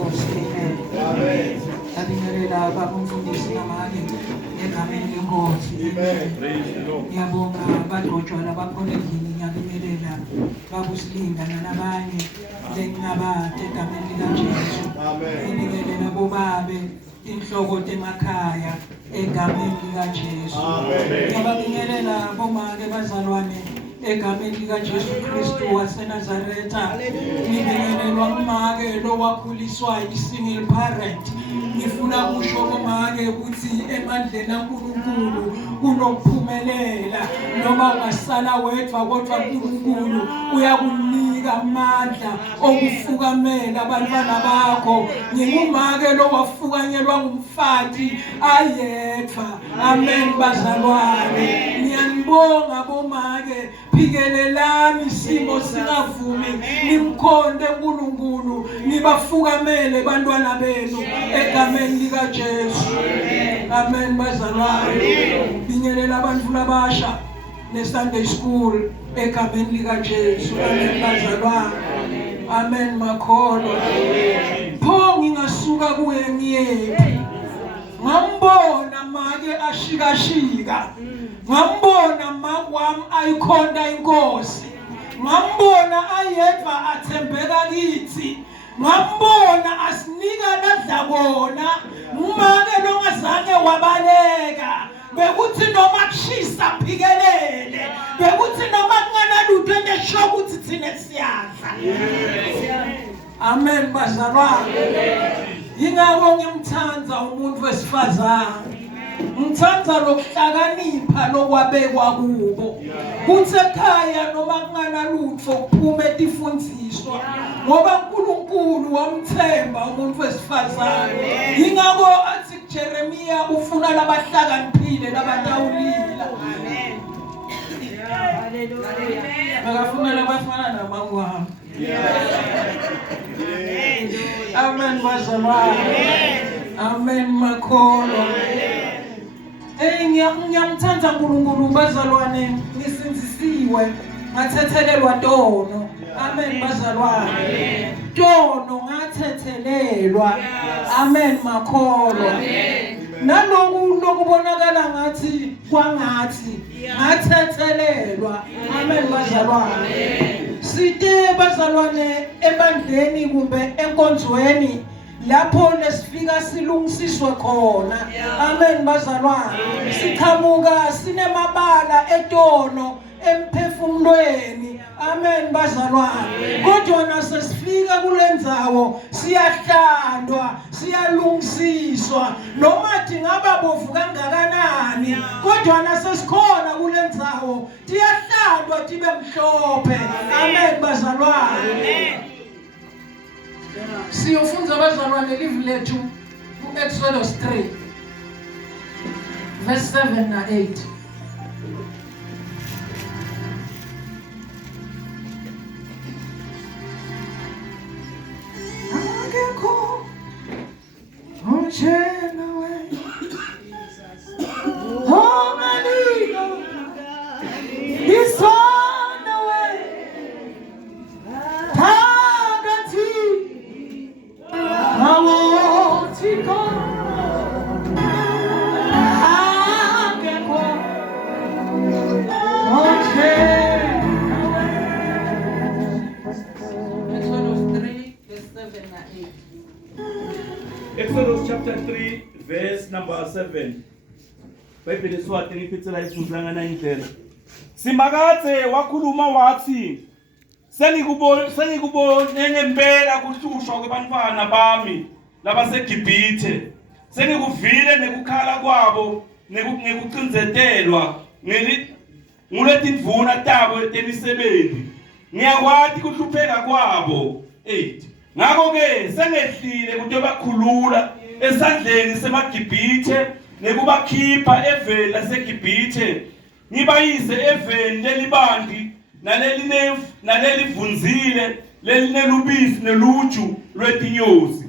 lenkosi. Amen. Ngiyabingelela baba umfundisi namanye egameni lenkosi. Ngiyabonga abagcotshwa labakhona endlini, ngiyabingelela baba uSilinda nalabanye lengabade egameni likaJesu. Ngiyabingelela bobabe inhloko emakhaya egameni likaJesu. Ngiyabingelela bomake bazalwane egameni likaJesu Kristu waseNazaretha. Ngibingelelwa umake lo wakhuliswa i-single parent. Ngifuna kusho bomake ukuthi emandleni kaNkulunkulu kunokuphumelela, noma ungasala wedwa kodwa uNkulunkulu uyakunika amandla okufukamela abantwana bakho. Ngingumake lo wafukanyelwa ngumfati ayedwa. Amen bazalwane. Ngiyanibonga bomake, phikelelani isimo singavumi, nimkhonde uNkulunkulu, nibafukamele bantwana benu egameni likaJesu. Amen bazalwane. Bingelela abantu labasha ne-Sunday school egameni likaJesu. Amen bazalwane. Amen makholo. Pho ngingasuka kuye ngiyephi? Ngambona make ashikashika, ngambona makwami ayikhonda inkosi, ngambona ayedwa athembeka kithi, ngambona asinika ladla kona, umake longazange wabaleka. Bekuthi noma kushisa phikelele, bekuthi noma kunganalutho endesho ukuthi thina siyadla. Amen bazalwane. Yingakho ngimthanda umuntu wesifazane. Ngithanda lokuhlakanipha lokwabekwa kubo. Kuthi ekhaya noma kunganalutho kuphume tifundiswa, ngoba uNkulunkulu wamthemba umuntu wesifazane. Yingakho athi kuJeremiya ufuna labahlakaniphile labatawulila. Amen. Haleluya. Akafuna labafana namangwami. Amen bazalwane. Amen makholo. Ngiyamthanda uNkulunkulu bazalwane, ngisinzisiwe ngathethelelwa tono. Amen bazalwane. Tono ngathethelelwa. Amen makholo. Naloku lokubonakala ngathi kwangathi ngathethelelwa. Amen bazalwane. Sithe bazalwane ebandleni kumbe enkonzweni lapho lesifika silungisiswe khona. Amen bazalwane. Siqhamuka sinemabala etono emphefumulweni. Amen bazalwane. Kodwa nasesifika kulendzawo siyahlandwa, siyalungisiswa, noma thingaba bovu kangakanani, kodwa nasesikhona kulendzawo tiyahlandwa tibe mhlophe. Amen bazalwane. Siyofunda bazalwane live lethu ku-Exodus 3 verse 7 na 8. Akekho onjena wena, omalilo isona wena, phakathi awuthiko akekho onjena wena. Exodus 3 verse 7 na 8. Exodus chapter 3 verse number 7. Bible leswati ngipitsela isuzanga na indlela. Simakatse wakhuluma wathi sengikubone ngempela kuhlushwa kwabantwana bami labaseGibhithe. Sengikuvile nekukhala kwabo ngekucinzetelwa nguletindvuna tabo temisebenzi. Ngiyakwati kuhlupheka kwabo. 8. Ngakho-ke sengehlile kutobakhulula esandleni semaGibhithe nekubakhipha eveni laseGibhithe ngibayise eveni lelibandi nalelivunzile lelinelubisi neluju lwetinyosi.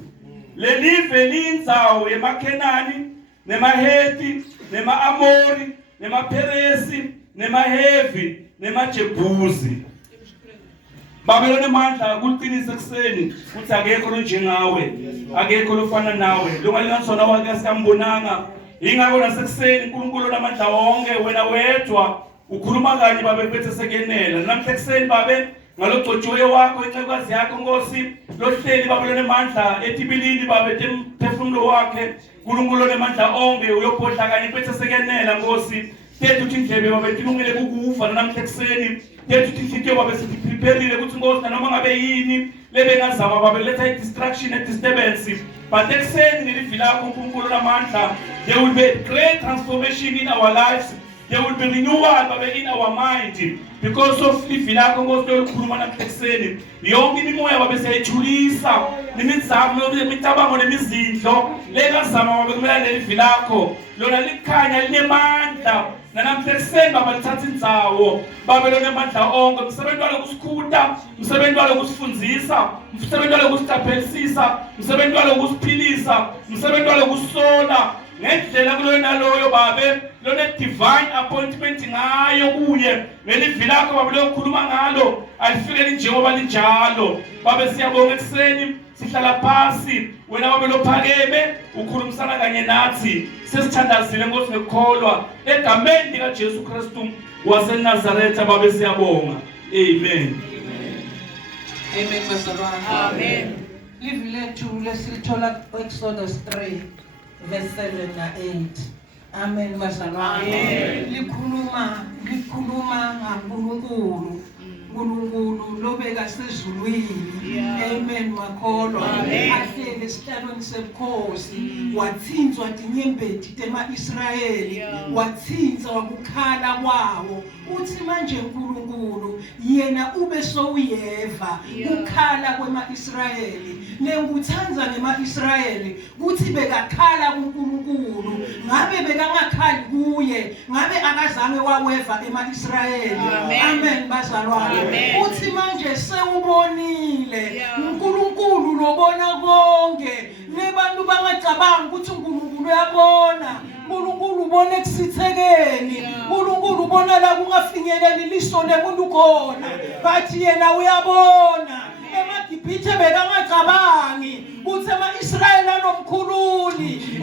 Lelive liyindzawo yemakhenani nemaheti nema-amori nemaPheresi nemaHevi nemaJebusi. babelone mandla kuliqinisa ekseni kuthi akekho lonjengawe akekho lofana nawe longalinganisona wake sikambonanga ingakho nasekuseni uNkulunkulu onamandla wonke wena wedwa ukhuluma kanye babe bethe sekenela namhla ekseni babe ngalogcotshiweyo wakho incekukazi yakho Nkosi lohleli babelone mandla etibilini babe temphefumulo wakhe uNkulunkulu onemandla onke uyobhodla kanye bethe sekenela Nkosi tethu uthi indlebe babe tilungile kukufa namhla ekseni tethu uthi inhliziyo babe siprepareile ukuthi Nkosi noma ngabe yini lebengazama babe letha i-distraction and-disturbance but ekseni ngelivili lakho uNkulunkulu onamandla there will be a great transformation in our lives. There will be renewal babe in our mind because of livili lakho Nkosi lolukhuluma namhla ekseni yonke imimoya babe siyayithulisa nemizamo imicabango nemizindlo lekazama babe kumela lelivili lakho lona likhanya linemandla nanamhla ekseni baba lithatha indzawo babe lonemandla onke umsebenzi walo kusikhuta umsebenzi walo kusifundzisa umsebenzi walo kusitaphelisisa umsebenzi walo kusiphilisa umsebenzi walo kusisola ngendlela kulona loyo babe lone divine appointment ngayo kuye ngelivili lakho babe lokhuluma ngalo alifike njengoba linjalo babe siyabonga ekseni sihlala phansi wena babe lophakeme ukhulumisana kanye nathi sesithandazile Nkosi ngekholwa egameni lika Jesu Kristu waseNazaretha babe siyabonga amen Amen bazalwane. Amen. Livili lethu lesilithola Exodus 3 verse 7 na 8. Amen bazalwane. Likhuluma ngaNkulunkulu. uNkulunkulu lobeka sezulwini. Amen makholwa. Ahlele esihlalweni sebukhosi wathinzwa tinyembeti tema-Israyeli wathinza wakukhala kwawo. Uthi manje uNkulunkulu yena ube sowuyeva ukukhala kwema-Israyeli nenguthanza ngema-Israyeli kuthi bekakhala kuNkulunkulu ngabe bekangakhali kuye ngabe akazange waweva ema-Israyeli. Amen bazalwane. Uthi manje sewubonile uNkulunkulu lobona konke nebantu bangacabanga ukuthi uNkulunkulu uyabona. uNkulunkulu ubona ekusithekeni. uNkulunkulu ubona la kungafinyeleli liso lemuntu khona bathi yena uyabona. EmaGibhithe bekangacabangi ukuthi ama-Israyeli anomkhululi.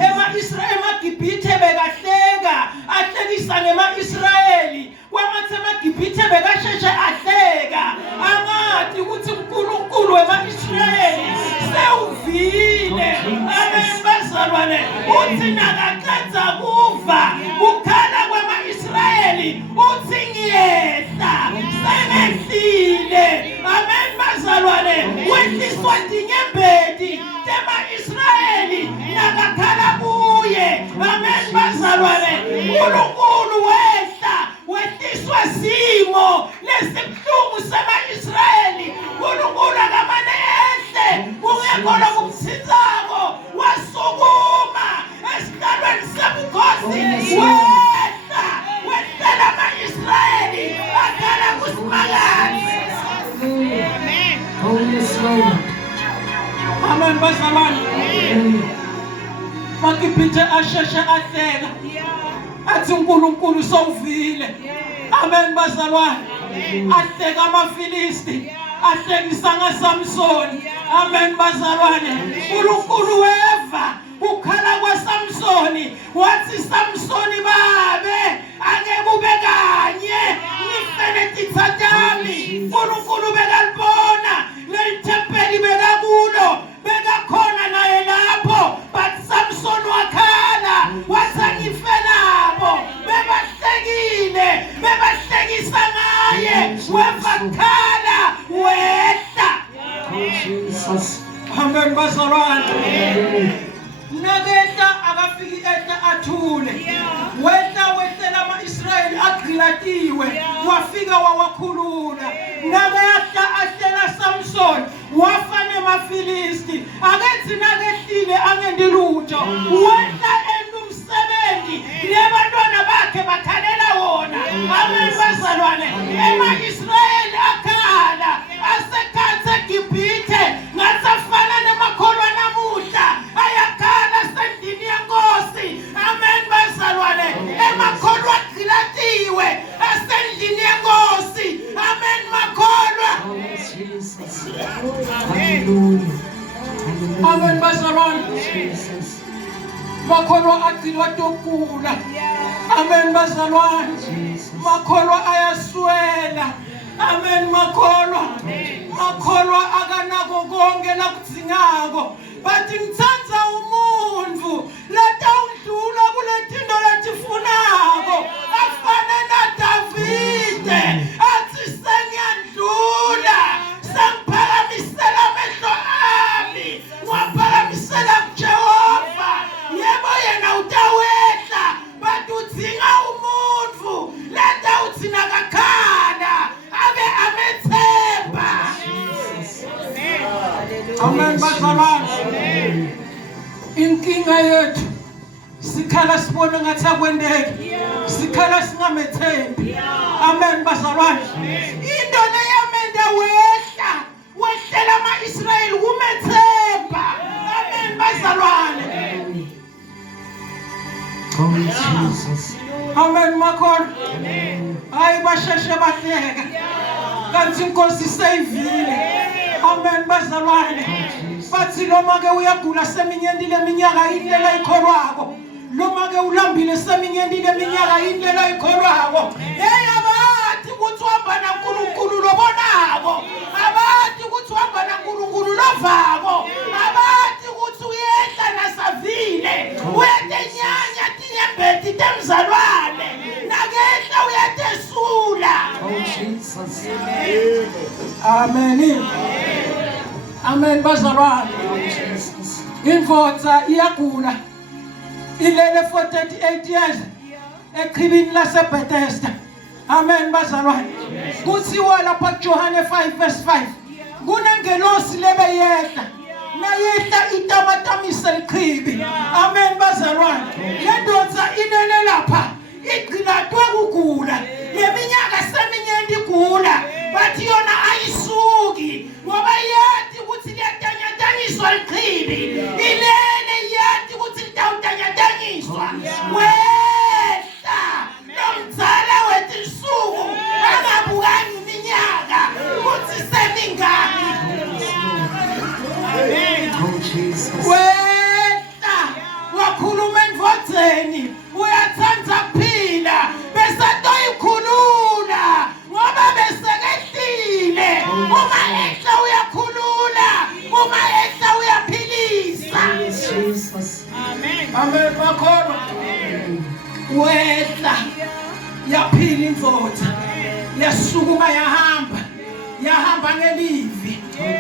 EmaGibhithe bekahleka ahlekisa ngema-Israyeli kwangathi emaGibhithe bekasheshe ahleka angathi ukuthi uNkulunkulu wema-Israyeli sewuvile. Amen bazalwane. Uthi nakaqeda kuva ukhala kwama-Israyeli uthi ngiyehla sengehlile. Amen bazalwane. Wehliswa tinyembeti tema-Israyeli nakakhala kuye. Amen bazalwane. uNkulunkulu wehliswa simo lesibhlungu sema-Israyeli. uNkulunkulu akamane ehle kungekho lokumthinzako wasukuma esihlalweni sebukhosi wehlela ama-Israyeli akhala kusimakazi. Amen bazalwane. amaGibhithe asheshe ahleka athi uNkulunkulu sowuvile. Amen bazalwane. Ahleka amaFilisti ahlekisa ngaSamsoni. Amen bazalwane. uNkulunkulu weva ukhala kwaSamsoni wathi Samsoni babe ake kube kanye nifene tithathami. uNkulunkulu bekalibona lelithempeli bekakulo bekakhona naye lapho but Samson wakhala wathi angife nabo bebahlekile bebahlekisa ngaye wevakhala wehla. Amen bazalwane. Nakehla akafiki ehla athule. Wehlela ama-Israyeli agqilatiwe wafika wawakhulula. Nakehla ahlela Samson wafa nemaFilisti. Akethi nakehlile angendilutho. Wehla umsebenzi lebantwana bakhe bakhalela wona. Amen bazalwane. Ema-Israyeli akhala asekhathe eGibhithe ngathi afana nemakholwa namuhla ayakhala sendlini yenkosi. Amen bazalwane. Emakholwa agqilatiwe asendlini yenkosi. Amen makholwa. makholwa agcilwa tokula. Amen bazalwane. Makholwa ayaswela. Amen makholwa akanako konke lakudzingako. Bathi ngitsanza umuntu latawudlula kuletinto letifunako. Afana naDavide athi sengiyadlula sengiphakamisela amehlo ami ngiwaphakamisela kuJehova. Yebo yena utawehla but udzinga umuntu latawuthi nakakhala abe amethemba. Amen bazalwane. Inkinga yethu sikhala sibona ngathi akwendeki. Sikhala singamethembi. Amen bazalwane. Into leyamenda wehlela ama-Israyeli kumethemba. Amen bazalwane. Oh Jesus. Amen makholwa. Hayi basheshe bahleka. Kanti inkosi iseyivile. Amen bazalwane. Bathi noma ke uyagula seminyendile iminyaka indlela ikholwako. Noma ke ulambile seminyendile iminyaka indlela ikholwako. Hey abathi ukuthi uhamba naNkulunkulu lobonako. Abathi ukuthi uhamba naNkulunkulu lovako. Abathi ukuthi uyehla nasavile. Uyatenyanya tinyembeti temzalwane. Nakehla uyatesula. Oh Jesus. Amen. Amen bazalwane. Indvodza iyagula. Ilele for 38 years. Eqhibini laseBethesda. Amen bazalwane. Kuthiwa lapha kuJohane 5 verse 5. Kunengelosi lebeyehla. Nayehla itamatamisela iqhibi. Amen bazalwane. Le ndodza ilele lapha. Igcinatwe kugula. Leminyaka seminyenti igula. Bathi yona ayisuki ngoba yathi ukuthi liyatanyatanyiswa iqhibi. Ilele yathi ukuthi litawutanyatanyiswa. Wehla nomzala wethu isuku angabukani iminyaka ukuthi semingaki. Oh Jesus. Wehla wakhuluma endvodzeni uyathanza kuphila bese toyikhulula ngoba besekehlile. Uma ehla uyakhulula, uma ehla uyaphilisa. Jesus. Amen makholwa. Wehla yaphila indvodza. Yasukuma yahamba ngelivi.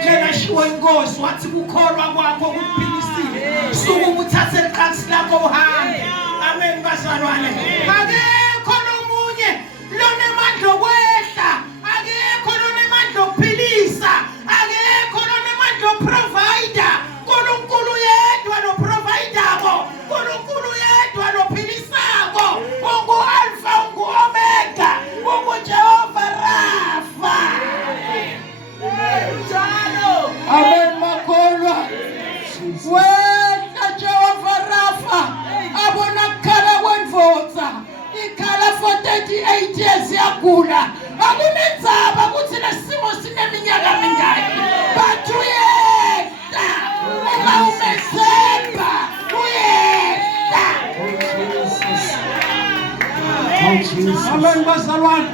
Leshiwo inkosi wathi kukholwa kwakho kuphilisile. Sukuma uthathe iqhansi lakho uhambe. Amen bazalwane. Akekho nomunye lonemandla okwehla. Akekho lonemandla okuphilisa. Akekho lonemandla okuprovider. Nkulunkulu yedwa loprovidako. Nkulunkulu yedwa lophilisako. Ungu-Alpha, ungu-Omega, unguJehova Rafa. Amen makholwa. Wena Jehova Rafa abonakala kwendvodza. Ikhala for 38 years yagula. Akunendzaba ukuthi lesimo sineminyaka mingaki. But uyehla. Uma umethemba uyehla. Oh Jesus. Amen bazalwane.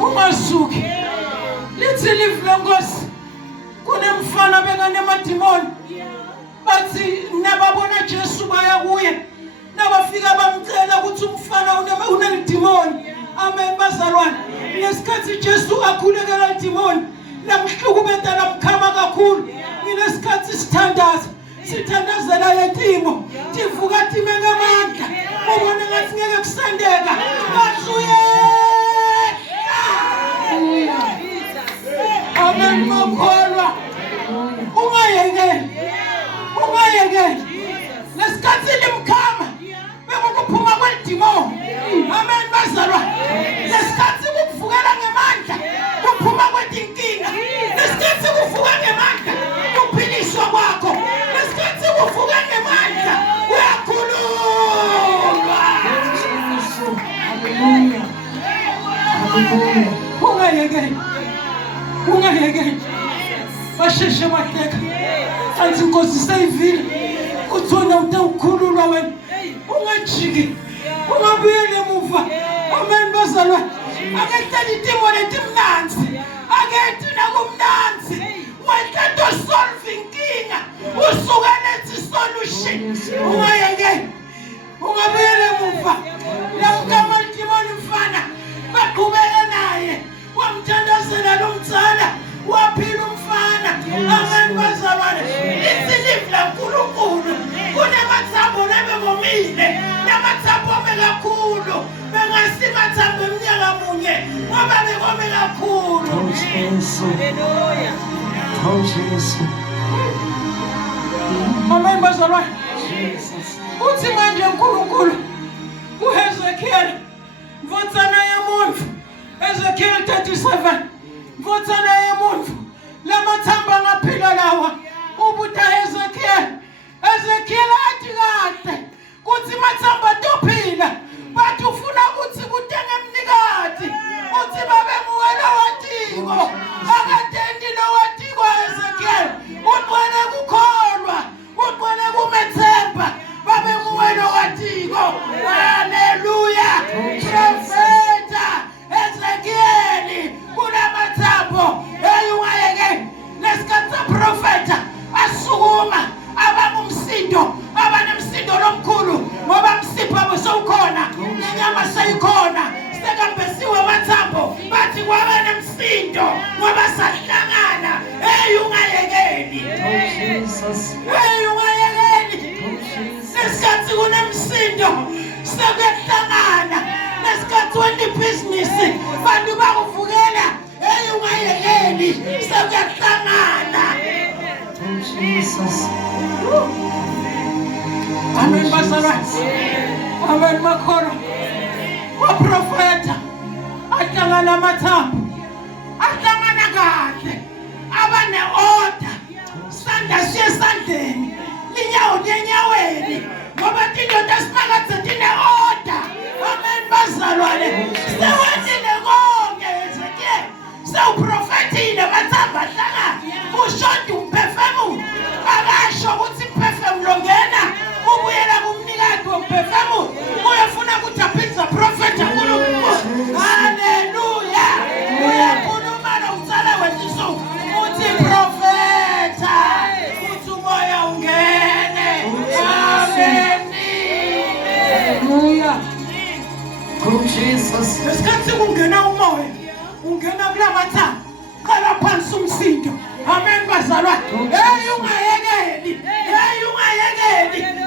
Ungasuki. Lithi live longosi. Kunemfana benganemadimoni. Bathi nababona Jesu baya kuye. Nabafika bamcela ukuthi umfana unelidimoni. Amen bazalwane. Ngesikhathi Jesu akhulekela idimoni, lamhlukubeta lamkhama kakhulu. Ngesikhathi sithandazela letimo. Tivuka time ngamandla. Ubone ngathi ngeke kusendeka. Amen makholwa. Ungayekeli. Lesikhathi limkhama bekukuphuma kwedimoni. Amen bazalwane. Lesikhathi kuvukela ngemandla kuphuma kwedinkinga. Lesikhathi kuvuka ngemandla kuphiliswa kwakho. Lesikhathi kuvuka ngemandla uyakhululwa. Hallelujah. Hallelujah. Ungayekeli. basheshe bahleka athi inkosi seyivile kuthona utawukhululwa wena ungajiki ungabuyele emuva. Amen bazalwane. Akehleli intimo letimnanzi akethi nakumnanzi wethatha solve inkinga usuka lethi solution ungayeke ungabuyele emuva. Lamgama litimoni mfana baqhubeka naye wamthandazela lo mtsala waphila umfana. Amen bazalwane. Isilifu laNkulunkulu kunemathambo lebengomile namathambo kakhulu bengasimathambo eminyaka munye ngoba bekome kakhulu. Hallelujah. Amen bazalwane. Jesus. Uthi manje uNkulunkulu uHezekiel mvotsana yemuntu Ezekiel 37 mvotsana yemuntu lamathamba ngaphila lawa ubuta Ezekiel athi kade kuthi mathamba tophila bathi ufuna ukuthi kutenge mnikati uthi babe muwela watiko akatendi lo watiko Ezekiel uqwele kukholwa uqwele kumethemba babe muwela watiko. Hallelujah. Profeta Ezekiel kunamathambo eyungayeke lesikhatha profeta asukuma abangumsindo abanemsindo lomkhulu ngoba msipha besowukhona nenyama seyikhona sekambesiwe amathambo bathi kwaba nemsindo ngoba sahlangana eyungayekeni lesikhathi kunemsindo sekuyahlangana lesikhathi wena ibhizinisi bantu bakuvukela eyungayekeni sekuyahlangana. Jesus. Amen bazalwane. Amen makhona waprofeta ahlangana amathambo ahlangana kahle abane order sanda siye sandeni linyawo lenyaweni ngoba tindoda simakathe tine order. Amen bazalwane. Sewenzile konke Ezekiel sewuprofetile mathamba ahlangana ushonda umphefemulo akasho ukuthi umphefemulo ngena ubuyela kumnikati womphefemulo uyafuna ukuthi aphinza profeta kuNkulunkulu. Hallelujah. Uyakhuluma nomtsala wethu uthi profeta uthi umoya ungene. Amen. Hallelujah. Oh Jesus. Lesikhathi kungena umoya ungena kulamathambo qala phansi umsindo. Amen bazalwane. Hey ungayekeli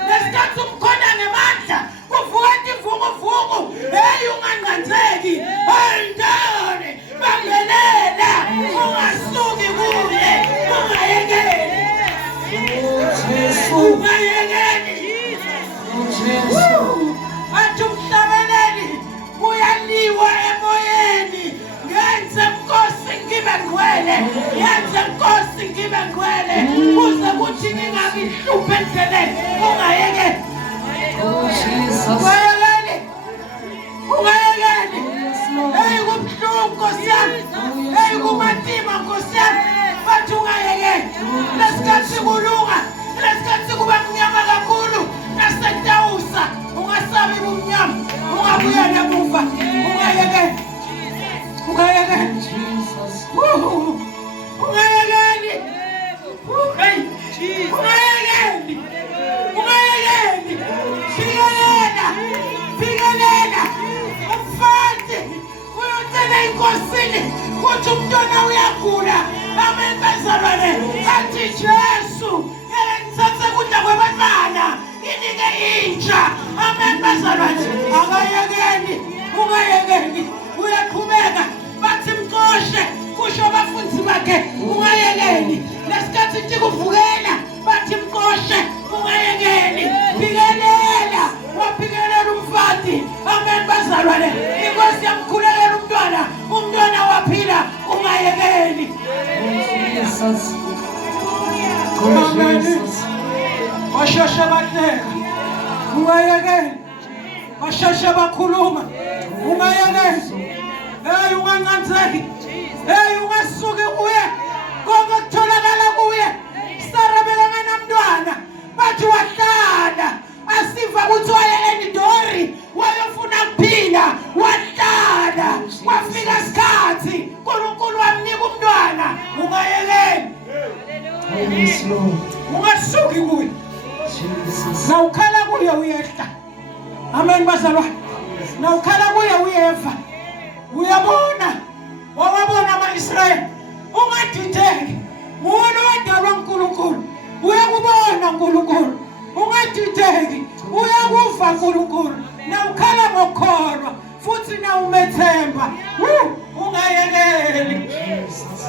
lesikhathi umkhona ngemandla kuvuka imvukuvuku. Hey unganqanzeki ayindane bangelela ungasuki kuye ungayekeli athi umhlabeleli uyaliwa emoyeni ngenze Nkosi ngibe ngcwele yenze Nkosi ngibe ngcwele kuze kuthi ngingabihluphe endleleni ungayekeli. Oh Jesus. Ungayekeli hey kubuhlungu Nkosi yami hey kumatima Nkosi yami bathi ungayekeli lesikhathi kulunga lesikhathi kuba mnyama kakhulu nasetawusa ungasabi kumnyama ungabuyela emuva ungayekeli. Jesus. Ungayekeli fikelela umfati uyotshela inkosini kuthi umntwana uyagula. Amen bazalwane. Athi Jesu ngithathe kudla kwabantwana inike intsha. Amen bazalwane. Ungayekeli uyaqhubeka bathi mxoshe kusho abafundi bakhe ungayekeli lesikhathi tikuvukela bathi mxoshe ungayekeli phikelela waphikelela umfati. Amen bazalwane. Inkosi yamkhulelela umntwana waphila ungayekeli. Jesus. Amen. Bashasha bahleka ungayekeli bashasha bakhuluma ungayekeli. Hey unganqanzeki hey ungasuki kuye konke kutholakala Yes, Lord. Ungasuki kuye. Jesus. Na ukhala kuye uyehla. Amen bazalwane. Na ukhala kuye uyeva. Uyabona. Wawabona ama-Israyeli. Ungadideki. Nguwona wadalwa uNkulunkulu. Uyakubona uNkulunkulu. Ungadideki. Uyakuva uNkulunkulu. Na ukhala ngokukholwa. Futhi na umethemba. Ungayekeli. Jesus.